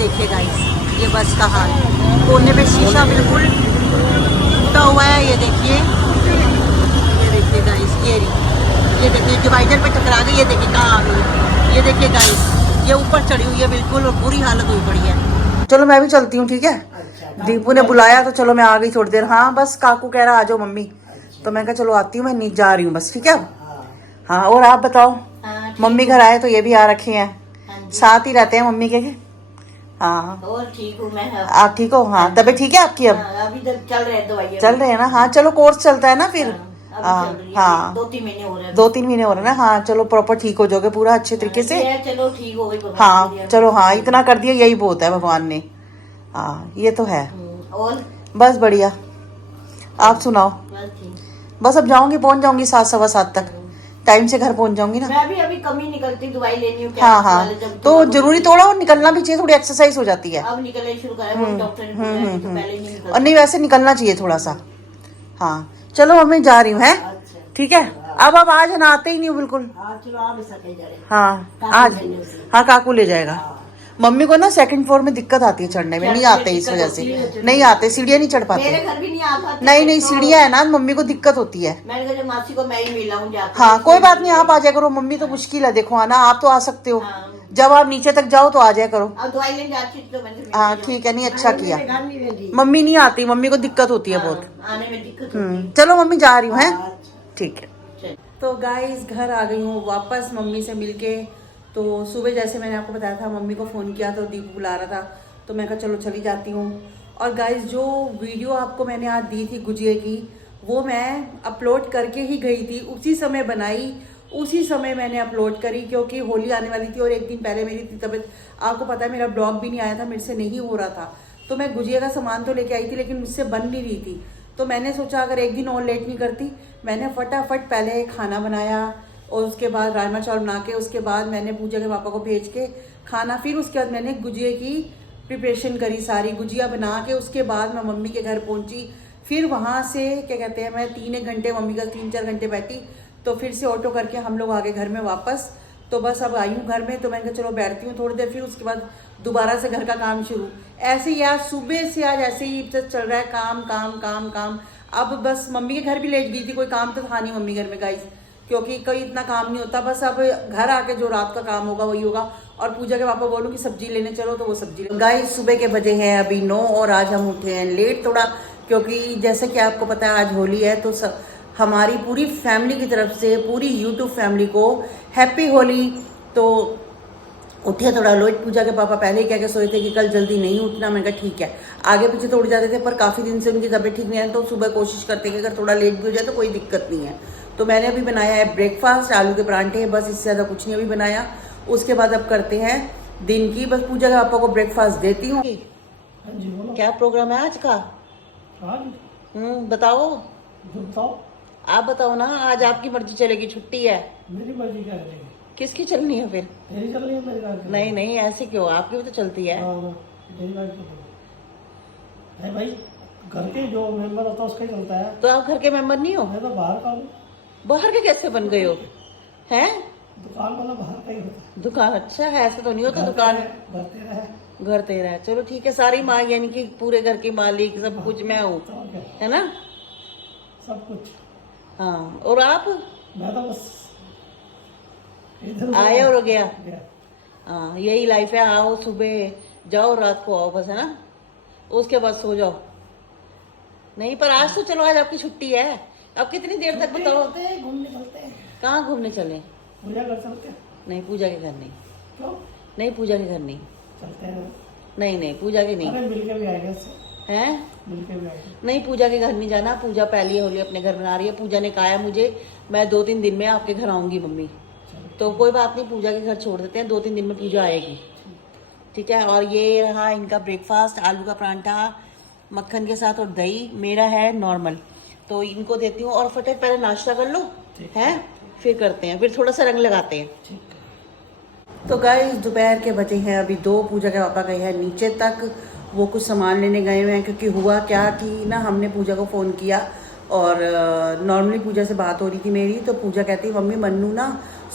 देखिए गाइस, ये बस का हाल, कोने पे शीशा बिल्कुल टूटा हुआ है। ये देखिए गाइस, ये देखिए डिवाइडर पे टकरा गई। ये देखिए कहाँ आ गई। ये देखिए गाइस, ये ऊपर चढ़ी हुई है बिल्कुल और बुरी हालत हुई पड़ी है। चलो मैं भी चलती हूँ, ठीक है। दीपू ने बुलाया तो चलो मैं आ गई थोड़ी देर। हाँ बस काकू कह रहा आ जाओ मम्मी, तो मैं कहा चलो आती हूँ, मैं नीचे जा रही हूँ बस, ठीक है। हाँ और आप बताओ, मम्मी घर आए तो ये भी आ रखे हैं, साथ ही रहते हैं मम्मी के। हाँ और ठीक हूँ मैं। आप ठीक हो? हाँ तबीयत ठीक है आपकी? अब अभी तक चल रहे हैं दवाइयाँ, चल रहे हैं ना? हाँ चलो कोर्स चलता है ना फिर। हाँ 2-3 महीने हो रहे हैं। 2-3 महीने हो रहे हैं ना। हाँ चलो प्रॉपर ठीक हो जाओगे पूरा अच्छे तरीके से। चलो ठीक हो गई। हाँ चलो, हाँ इतना कर दिया यही बहुत है भगवान ने। हाँ ये तो है। और बस बढ़िया, आप सुनाओ। बस अब जाऊंगी, पहुंच जाऊंगी 7-7:15 तक, टाइम से घर पहुंच जाऊंगी ना। मैं भी अभी कम ही निकलती, दवाई लेनी हूँ। हाँ हाँ तो जरूरी थोड़ा और निकलना भी चाहिए, थोड़ी एक्सरसाइज हो जाती है। अब निकलना शुरू करा, डॉक्टर ने बोला है, तो पहले नहीं निकलती। और नहीं वैसे निकलना चाहिए थोड़ा सा। हाँ चलो मम्मी जा रही हूँ, है ठीक है। अब आज ना आते ही नहीं हो बिल्कुल। हाँ आज, हाँ काकू ले जाएगा। मम्मी को ना सेकंड फ्लोर में दिक्कत आती है चढ़ने में, नहीं आते इस वजह से, नहीं आते, सीढ़ियाँ नहीं चढ़ पाते। मेरे घर भी नहीं आता। नहीं सीढ़ियाँ है ना, मम्मी को दिक्कत होती है। मैंने कहा मासी को मैं ही मिला हूँ जाकर। हाँ कोई बात नहीं, आप आ जाया करो। मम्मी तो मुश्किल है, देखो आना, आप तो आ सकते हो। जब आप नीचे तक जाओ तो आ जाया करो। दवाई लेने जाती तो मैंने। हाँ ठीक है, नहीं अच्छा किया। मम्मी नहीं आती, मम्मी को दिक्कत होती है बहुत, आने में दिक्कत होती है। चलो मम्मी जा रही हूँ, है ठीक है। तो गाइस घर आ गई हूँ वापस मम्मी से मिलके। तो सुबह जैसे मैंने आपको बताया था, मम्मी को फ़ोन किया तो दीपू बुला रहा था, तो मैं कहा चलो चली जाती हूँ। और गाइस जो वीडियो आपको मैंने आज दी थी गुजिया की, वो मैं अपलोड करके ही गई थी, उसी समय बनाई, उसी समय मैंने अपलोड करी, क्योंकि होली आने वाली थी और एक दिन पहले मेरी तबीयत, आपको पता है मेरा ब्लॉग भी नहीं आया था, मेरे से नहीं हो रहा था। तो मैं गुजिया का सामान तो लेके आई थी लेकिन मुझसे बन नहीं रही थी। तो मैंने सोचा अगर एक दिन और लेट नहीं करती, मैंने फटाफट पहले खाना बनाया और उसके बाद राजमा चावल बना के, उसके बाद मैंने पूजा के पापा को भेज के खाना, फिर उसके बाद मैंने गुजिया की प्रिपरेशन करी, सारी गुजिया बना के उसके बाद मैं मम्मी के घर पहुंची। फिर वहाँ से क्या कहते हैं, मैं 3-1 घंटे मम्मी का 3-4 घंटे बैठी, तो फिर से ऑटो करके हम लोग आ गए घर में वापस। तो बस अब आई हूँ घर में, तो मैंने कहा चलो बैठती हूँ थोड़ी देर, फिर उसके बाद दोबारा से घर का काम शुरू। ऐसे ही आज सुबह से आज ऐसे ही चल रहा है, काम काम काम काम। अब बस मम्मी के घर भी लेट गई थी, कोई काम तो था नहीं मम्मी घर में गाइस, क्योंकि कोई इतना काम नहीं होता। बस अब घर आके जो रात का काम होगा वही होगा। और पूजा के पापा बोलूँ कि सब्जी लेने चलो तो वो सब्जी ले। गाइस सुबह के बजे हैं अभी 9 और आज हम उठे हैं लेट थोड़ा, क्योंकि जैसे कि आपको पता है आज होली है, तो हमारी पूरी फैमिली की तरफ से पूरी यूट्यूब फैमिली को हैप्पी होली। तो उठे थोड़ा लेट, पूजा के पापा पहले ही कह के सोए थे कि कल जल्दी नहीं उठना। मैंने कहा ठीक है, आगे पीछे तो उठ जाते थे, पर काफ़ी दिन से उनकी तबीयत ठीक नहीं है, तो सुबह कोशिश करते हैं कि अगर थोड़ा लेट भी हो जाए तो कोई दिक्कत नहीं है। तो मैंने अभी बनाया है ब्रेकफास्ट, आलू के परांठे, बस इससे ज़्यादा कुछ नहीं अभी बनाया। उसके बाद अब करते हैं दिन की, बस पूजा के पापा को ब्रेकफास्ट देती हूँ। क्या प्रोग्राम है आज का? बताओ, आप बताओ ना। आज आपकी मर्जी चलेगी, छुट्टी है। मेरी मर्जी क्या करेगी? किसकी चलनी है फिर? तेरी चल रही है, मेरी गाड़ी नहीं नहीं ऐसे क्यों, आपकी भी तो चलती है। मेरी गाड़ी तो है भाई, घर के जो मेंबर होता है उसका ही चलता है। तो आप घर के मेंबर नहीं हो? मैं तो बाहर का हूँ। बाहर के कैसे बन गए हो? हैं? दुकान वाला बाहर का ही होता है। दुकान? अच्छा है, ऐसे तो नहीं होता दुकान। घर तेरा है, चलो ठीक है। सारी माँ यानी कि पूरे घर की मालिक सब कुछ मैं हूँ, है ना? सब कुछ। हाँ और आप? मैं तो बस आए और हो गया। हाँ यही लाइफ है, आओ सुबह जाओ रात को आओ, बस है ना, उसके बाद सो जाओ। नहीं पर आज तो चलो आज आपकी छुट्टी है। अब कितनी देर तक बताओ? घूमने चलते हैं। कहाँ घूमने चले? पूजा कर चलते हैं। नहीं पूजा के घर नहीं। क्यों? नहीं पूजा के घर नहीं चलते हैं। नहीं नहीं पूजा के नहीं। अरे मिलके भी आएगा हैं? मिलके भी आएगा। नहीं पूजा के घर नहीं जाना। पूजा पहली होली अपने घर मना रही है। पूजा ने कहा है मुझे, मैं 2-3 दिन में आपके घर आऊंगी मम्मी, तो कोई बात नहीं, पूजा के घर छोड़ देते हैं, 2-3 दिन में पूजा आएगी, ठीक है। और ये रहा इनका ब्रेकफास्ट, आलू का परांठा मक्खन के साथ और दही। मेरा है नॉर्मल, तो इनको देती हूँ और फटाफट पहले नाश्ता कर लो, है फिर करते हैं, फिर थोड़ा सा रंग लगाते हैं। तो गाइस दोपहर के बजे हैं अभी 2। पूजा के पापा गए हैं नीचे तक, वो कुछ सामान लेने गए हुए हैं, क्योंकि हुआ क्या कि ना हमने पूजा को फ़ोन किया और नॉर्मली पूजा से बात हो रही थी मेरी, तो पूजा कहती है मम्मी मन्नू ना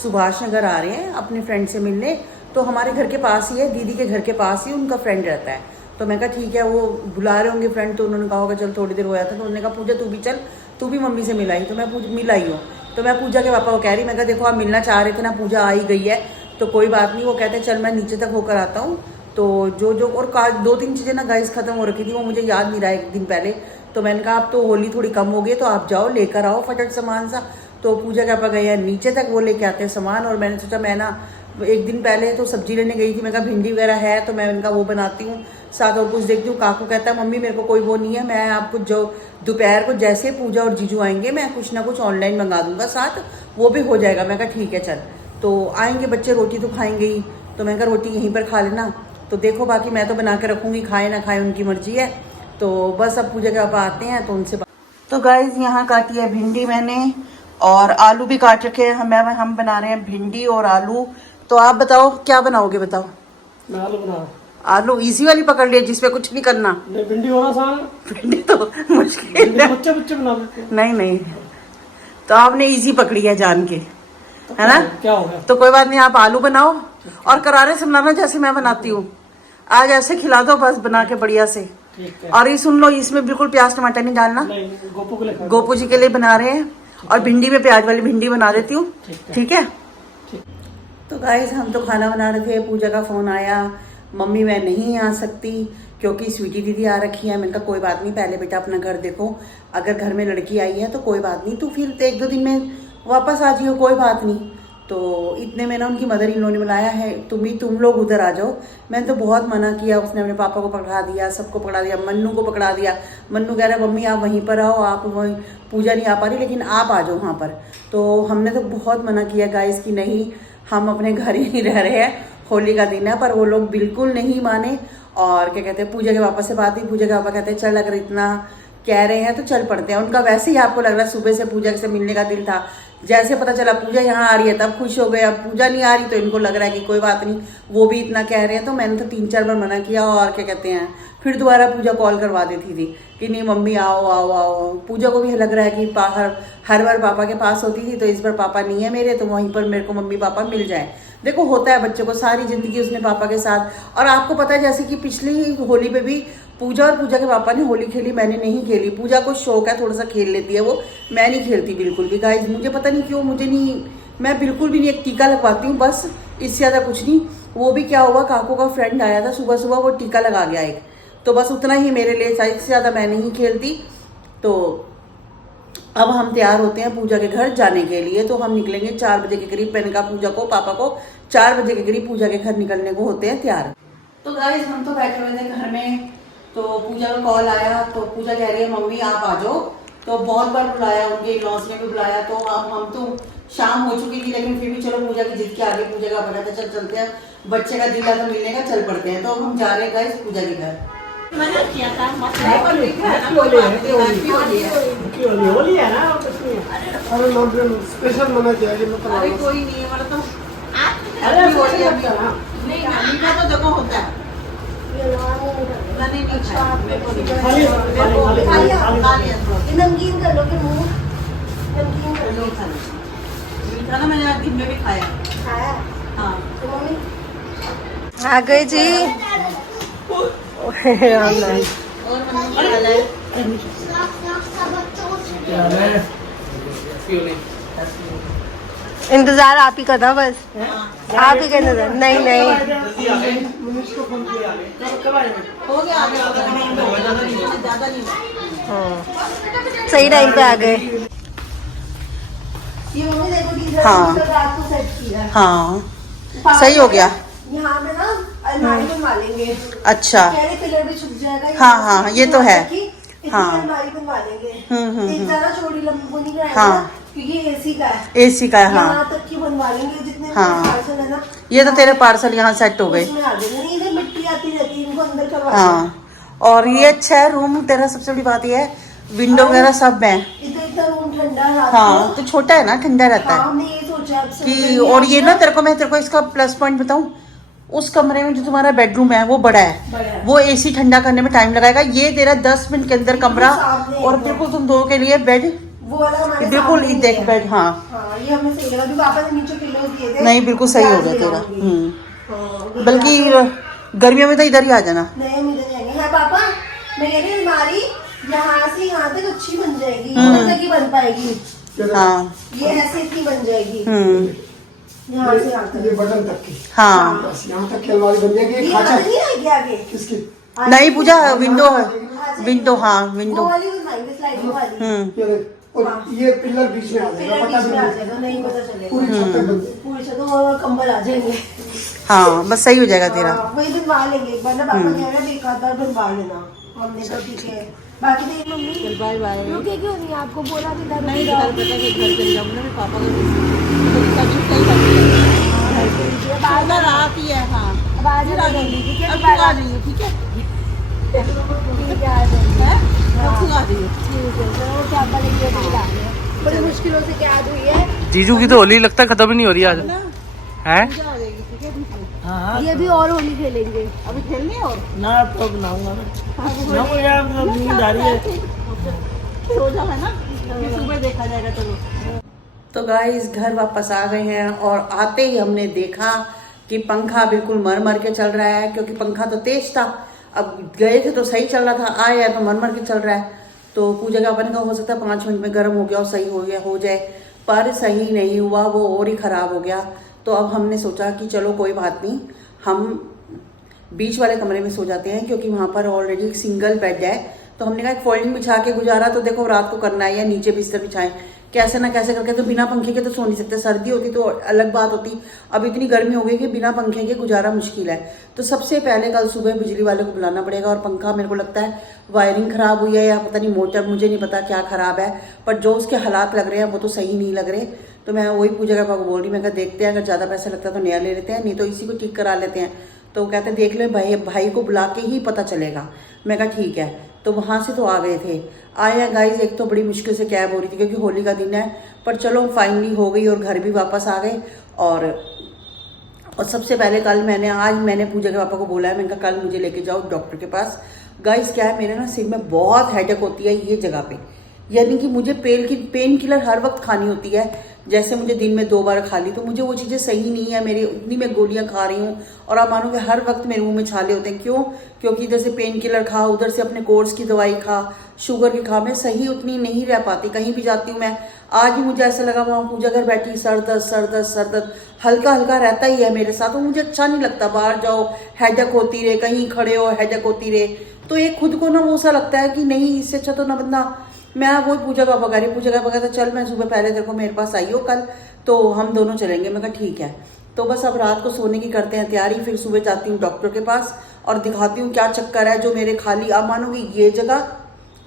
सुभाष नगर आ रहे हैं अपने फ्रेंड से मिलने, तो हमारे घर के पास ही है, दीदी के घर के पास ही उनका फ्रेंड रहता है। तो मैं कहा ठीक है, वो बुला रहे होंगे फ्रेंड, तो उन्होंने कहा होगा चल थोड़ी देर होया था, तो उन्होंने कहा पूजा तू भी चल, तू भी मम्मी से मिलाई। तो मैं मिल आई हूँ। तो मैं पूजा के पापा को कह रही, मैं कहा देखो आप मिलना चाह रहे थे ना, पूजा आ ही गई है तो कोई बात नहीं। वो कहते हैं चल मैं नीचे तक होकर आता हूँ। तो जो और 2-3 चीज़ें ना गाइस ख़त्म हो रखी थी, वो मुझे याद नहीं रहा एक दिन पहले। तो मैंने कहा अब तो होली थोड़ी कम हो गई, तो आप जाओ लेकर आओ फटट सामान सा। तो पूजा के पापा गए हैं नीचे तक, वो लेके आते हैं सामान। और मैंने सोचा मैं ना एक दिन पहले तो सब्जी लेने गई थी, मैं कहा भिंडी वगैरह है तो मैं उनका वो बनाती हूँ साथ और कुछ देखती हूँ। काकू कहता है मम्मी मेरे को कोई वो नहीं है, मैं आपको जो दोपहर को जैसे पूजा और जीजू आएंगे मैं कुछ ना कुछ ऑनलाइन मंगा दूंगा साथ, वो भी हो जाएगा। मैं कहा ठीक है चल। तो आएंगे बच्चे, रोटी तो खाएंगे ही, तो मैं कहा रोटी यहीं पर खा लेना। तो देखो बाकी मैं तो बना के रखूँगी, खाए ना खाए उनकी मर्जी है। तो बस अब पूजा के पापा आते हैं तो उनसे तो गाइज यहाँ काटी है भिंडी मैंने, और आलू भी काट रखे हैं। हम बना रहे हैं भिंडी और आलू। तो आप बताओ क्या बनाओगे, बताओ। मैं आलू बना, आलू इजी वाली पकड़ लिया जिसपे कुछ नहीं करना। भिंडी होना आसान है, भिंडी तो मुश्किल है। बच्चे बना देते हैं। नहीं तो आपने इजी पकड़ी है जान के, तो है ना। क्या हो गया? तो कोई बात नहीं, आप आलू बनाओ और करारे से बनाना जैसे मैं बनाती हूँ। आज ऐसे खिला दो बस बना के बढ़िया से। ठीक है। और ये सुन लो, इसमें बिल्कुल प्याज टमाटर नहीं डालना। नहीं, गोपू के लिए, गोपू जी के लिए बना रहे हैं। और भिंडी में प्याज वाली भिंडी बना देती हूँ, ठीक है। तो गाइस हम तो खाना बना रहे थे, पूजा का फोन आया, मम्मी मैं नहीं आ सकती क्योंकि स्वीटी दीदी आ रखी है। मैंने कहा कोई बात नहीं, पहले बेटा अपना घर देखो, अगर घर में लड़की आई है तो कोई बात नहीं, तू फिर 1-2 दिन में वापस आ जाइयो, कोई बात नहीं। तो इतने में ना उनकी मदर इन लॉ ने बुलाया है, तुम लोग उधर आ जाओ। मैंने तो बहुत मना किया, उसने अपने पापा को पकड़ा दिया, सबको पकड़ा दिया, मन्नू को पकड़ा दिया। मन्नू कह रहा है मम्मी आप वहीं पर आओ, आप वहीं पूजा नहीं आ पा रही लेकिन आप आ जाओ वहाँ पर। तो हमने तो बहुत मना किया गाइस कि नहीं हम अपने घर ही नहीं रह रहे हैं, होली का दिन है। पर वो लोग बिल्कुल नहीं माने। और क्या कहते हैं, पूजा के पापा से बात हुई, पूजा के पापा कहते हैं चल अगर इतना कह रहे हैं तो चल पड़ते हैं। उनका वैसे ही आपको लग रहा है सुबह से पूजा से मिलने का दिल था, जैसे पता चला पूजा यहाँ आ रही है तब खुश हो गए, अब पूजा नहीं आ रही तो इनको लग रहा है कि कोई बात नहीं, वो भी इतना कह रहे हैं। तो मैंने तो 3-4 बार मना किया और क्या कहते हैं फिर दोबारा पूजा कॉल करवा देती थी कि नहीं मम्मी आओ आओ आओ। पूजा को भी लग रहा है कि हर बार पापा के पास होती थी, तो इस बार पापा नहीं है मेरे, तो वहीं पर मेरे को मम्मी पापा मिल जाए। देखो होता है बच्चों को, सारी जिंदगी उसने पापा के साथ। और आपको पता है जैसे कि पिछली होली पे भी पूजा और पूजा के पापा ने होली खेली, मैंने नहीं खेली। पूजा को शौक है, थोड़ा सा खेल लेती है वो, मैं नहीं खेलती बिल्कुल भी गाइस। मुझे पता नहीं क्यों, मुझे नहीं, मैं बिल्कुल भी नहीं, एक टीका लगवाती हूँ बस, इससे ज़्यादा कुछ नहीं। वो भी क्या हुआ, काकू का फ्रेंड आया था सुबह सुबह, वो टीका लगा गया एक, तो बस उतना ही मेरे लिए, इससे ज़्यादा मैं नहीं खेलती। तो अब हम तैयार होते हैं पूजा के घर जाने के लिए। तो हम निकलेंगे 4 बजे के करीब। मैंने कहा पूजा को, पापा को 4 बजे के करीब पूजा के घर निकलने को होते हैं तैयार। तो गाइस हम तो बैठे हुए थे घर में, तो पूजा का कॉल आया, तो पूजा कह रही है मम्मी आप आ जाओ। तो बहुत बार बुलाया, उनके लॉस में भी बुलाया। तो अब हम तो शाम हो चुकी थी लेकिन फिर भी चलो पूजा की जिद के आगे पूजा का बना था, चल चलते हैं, बच्चे का दिल है तो मिलने का, चल पड़ते हैं। तो अब हम जा रहे हैं गाइस पूजा के घर। मना किया था होली है ना, अरे स्पेशल मना किया कि मतलब अरे कोई नहीं है मतलब, तो अरे होली अभी नहीं मीठा तो देखो होता है। नमकीन कर लो कि मुंह नमकीन कर लो। मीठा ना मैंने दिन में भी खाया। हाँ तो मम्मी आ गए जी। और इंतजार आप ही का था बस, आप ही का इंतजार। नहीं नहीं हो गया आगे ज्यादा नहीं। सही टाइम पे आ गए। ये मम्मी देखो डीजल हाँ। रात को सेट किया। हाँ सही हो गया। यहाँ पे ना अलमारी बनवा लेंगे। अच्छा पहले पिलर भी छुप जाएगा। हाँ, हाँ, ये तो है। हाँ हाँ। अलमारी बनवा लेंगे। हम्म। ज्यादा चौड़ी लंबी वो नहीं कराएंगे हाँ। ना, क्योंकि एसी का है। एसी का है। हाँ यहाँ तक की बनवा लेंगे जितने हाँ। पार्सल है ना। ये तो तेरे पार्सल यहाँ सेट हो गए। उसमें आ जाएंगे। नहीं इधर मिट्टी आती रहती है, इनको अंदर करवा हाँ और ये अच्छा है रूम तेरा। सबसे बड़ी बात ये है विंडो वगैरह सब है। इधर इतना रूम ठंडा है रात हाँ को। तो छोटा है ना, ठंडा रहता हाँ है हमने ये सोचा अब से कि। और ये ना मैं तेरे को इसका प्लस पॉइंट बताऊं, उस कमरे में जो तुम्हारा बेडरूम है वो बड़ा है, वो एसी ठंडा करने में टाइम लगाएगा। ये तेरा 10 मिनट के अंदर कमरा, और बिल्कुल तुम दो के लिए बेड, वो वाला हमारे बिल्कुल सामने देख है। बेड। हाँ हाँ ये हमें सही लगा, अभी पापा ने नीचे पिलो दिए थे। नहीं बिल्कुल सही हो गया तेरा। हाँ, बल्कि गर्मियों में तो इधर ही आ जाना। नहीं हम इधर जाएंगे। हाँ पापा, मैं कह रही हूँ अलमारी यहाँ से यहाँ तक अच्छी बन जाएगी, यहाँ तक ही बन पाएगी। हाँ ये ऐसे इतनी बन जाएगी, यहाँ से यहाँ तक। ये बटन तक की, हाँ बस यहाँ तक की अलमारी बन जाएगी। ये खाचा बंद नहीं आएगी आगे? किसकी? नहीं पूजा, विंडो है, विंडो, हाँ वो विंडो। वाली बनवाएंगे, स्लाइडिंग वाली। ये देख, और ये पिलर बीच में आ जाएगा, फिर पता बीच भी में आ नहीं जाएगा, नहीं पता चलेगा। पूरी छत तक बन जाएगी। पूरी छत और कंबल आ जाएंगे। हाँ बस सही हो जाएगा तेरा। हाँ, वही बनवा लेंगे एक बार ना, पापा कह रहे हैं बेकार बनवा लेना। हमने तो ठीक है, बाकी देख मम्मी बाय बाय। रुके क्यों नहीं? आपको बोला कि घर नहीं रुके घर जाओ। पता कि घर चले जाऊंगा ना पापा का तभी सही लगती है। बाहर आती है। हाँ अब आज आ जाएंगी, ठीक है? अब तू आ जाइए, ठीक है? ठीक है, आ जाएंगी। हैं? अब तू आ जाइए। ठीक है, चलो पापा लेके आ रहे हैं। बड़ी मुश्किलों से क्या हुई है। जीजू की तो होली लगता है खत्म ही नहीं हो रही आज ना है। पूजा हो जाएगी, ठीक है? हाँ ये भी और होली खेलेंगे। अभी खेलनी है और ना तो बनाऊंगा ना वो यार नींद आ रही है। सो जाओ, है ना? फिर सुबह देखा जाएगा। चलो तो गाइस घर वापस आ गए हैं और आते ही हमने देखा कि पंखा बिल्कुल मर मर के चल रहा है, क्योंकि पंखा तो तेज था। अब गए थे तो सही चल रहा था, आए हैं तो मर मर के चल रहा है। तो पूजा का अपन का हो सकता है 5 मिनट में गर्म हो गया और सही हो गया हो जाए, पर सही नहीं हुआ, वो और ही खराब हो गया। तो अब हमने सोचा कि चलो कोई बात नहीं, हम बीच वाले कमरे में सो जाते हैं, क्योंकि वहाँ पर ऑलरेडी एक सिंगल बेड है। तो हमने कहा एक फोल्डिंग बिछा के गुजारा तो देखो रात को करना है, या नीचे बिस्तर बिछाएं, कैसे ना कैसे करके। तो बिना पंखे के तो सो नहीं सकते, सर्दी होती तो अलग बात होती। अब इतनी गर्मी हो गई कि बिना पंखे के गुजारा मुश्किल है। तो सबसे पहले कल सुबह बिजली वाले को बुलाना पड़ेगा। और पंखा मेरे को लगता है वायरिंग खराब हुई है या पता नहीं मोटर, मुझे नहीं पता क्या खराब है, पर जो उसके हालात लग रहे हैं वो तो सही नहीं लग रहे। तो मैं वही पूजा का बोल रही, मैं कहा देखते हैं, अगर ज़्यादा पैसा लगता है तो नया ले लेते हैं, नहीं तो इसी को ठीक करा लेते हैं। तो वो कहते देख ले भाई को बुला के ही पता चलेगा। मैं कहा ठीक है। तो वहाँ से तो आ गए थे, आए हैं गाइज। एक तो बड़ी मुश्किल से कैब हो रही थी क्योंकि होली का दिन है, पर चलो फाइनली हो गई और घर भी वापस आ गए। और सबसे पहले आज मैंने पूजा के पापा को बोला है, मैंने कहा कल मुझे लेके जाओ डॉक्टर के पास। गाइज क्या है, मेरे ना सिर में बहुत हेडेक होती है ये जगह पे, यानी कि मुझे पेन किलर हर वक्त खानी होती है। जैसे मुझे दिन में 2 बार खा ली, तो मुझे वो चीज़ें सही नहीं है मेरी, उतनी मैं गोलियां खा रही हूँ। और आप मानोगे हर वक्त मेरे मुंह में छाले होते हैं। क्यों? क्योंकि इधर से पेन किलर खा, उधर से अपने कोर्स की दवाई खा, शुगर की खा, मैं सही उतनी नहीं रह पाती। कहीं भी जाती हूँ मैं, आज भी मुझे ऐसा लगा वहाँ पूजा घर बैठी, सर दर्द हल्का हल्का रहता ही है मेरे साथ। तो मुझे अच्छा नहीं लगता, बाहर जाओ हेडेक होती रहे, कहीं खड़े हो हेडेक होती रहे, तो एक खुद को ना वो सा लगता है कि नहीं, इससे अच्छा तो ना बंदा। मैं वो पूजा का पका रही, पूजा का पका था चल मैं सुबह पहले तेरे को मेरे पास आई हो कल, तो हम दोनों चलेंगे। मैं कहा ठीक है। तो बस अब रात को सोने की करते हैं तैयारी, फिर सुबह जाती हूँ डॉक्टर के पास और दिखाती हूँ क्या चक्कर है जो मेरे खाली। आप मानोगे ये जगह,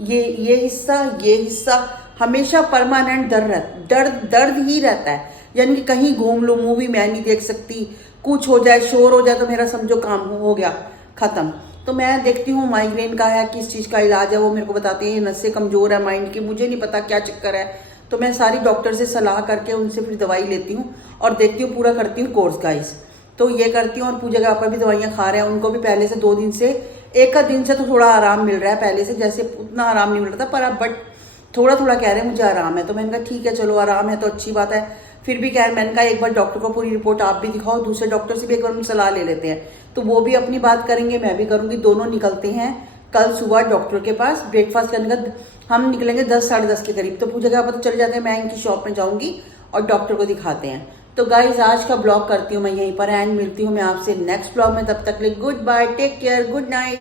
ये हिस्सा हमेशा परमानेंट दर्द ही रहता है। यानी कि कहीं घूम लो, मूवी मैं नहीं देख सकती, कुछ हो जाए, शोर हो जाए तो मेरा समझो काम हो गया खत्म। तो मैं देखती हूँ माइग्रेन का है, किस चीज़ का इलाज है, वो मेरे को बताते हैं। नसें कमज़ोर है माइंड की, मुझे नहीं पता क्या चक्कर है। तो मैं सारी डॉक्टर से सलाह करके उनसे फिर दवाई लेती हूँ और देखती हूँ, पूरा करती हूँ कोर्स गाइस। तो ये करती हूँ। और पूजा के पापा भी दवाइयाँ खा रहे हैं, उनको भी पहले से 2 दिन से, एक का दिन से तो थोड़ा आराम मिल रहा है, पहले से जैसे उतना आराम नहीं मिल रहा था, पर अब बट थोड़ा कह रहे हैं मुझे आराम है। तो मैंने कहा ठीक है चलो आराम है तो अच्छी बात है। फिर भी मैंने कहा एक बार डॉक्टर को पूरी रिपोर्ट आप भी दिखाओ, दूसरे डॉक्टर से भी एक बार हम सलाह ले लेते हैं। तो वो भी अपनी बात करेंगे, मैं भी करूँगी, दोनों निकलते हैं कल सुबह डॉक्टर के पास। ब्रेकफास्ट करने का हम निकलेंगे 10 साढ़े 10 के करीब। तो पूजा का पता चले जाते हैं, मैं इनकी शॉप में जाऊँगी और डॉक्टर को दिखाते हैं। तो गाइज आज का ब्लॉग करती हूँ मैं यहीं पर एंड, मिलती हूँ मैं आपसे नेक्स्ट ब्लॉग में। तब तक के लिए good bye, take care, good night.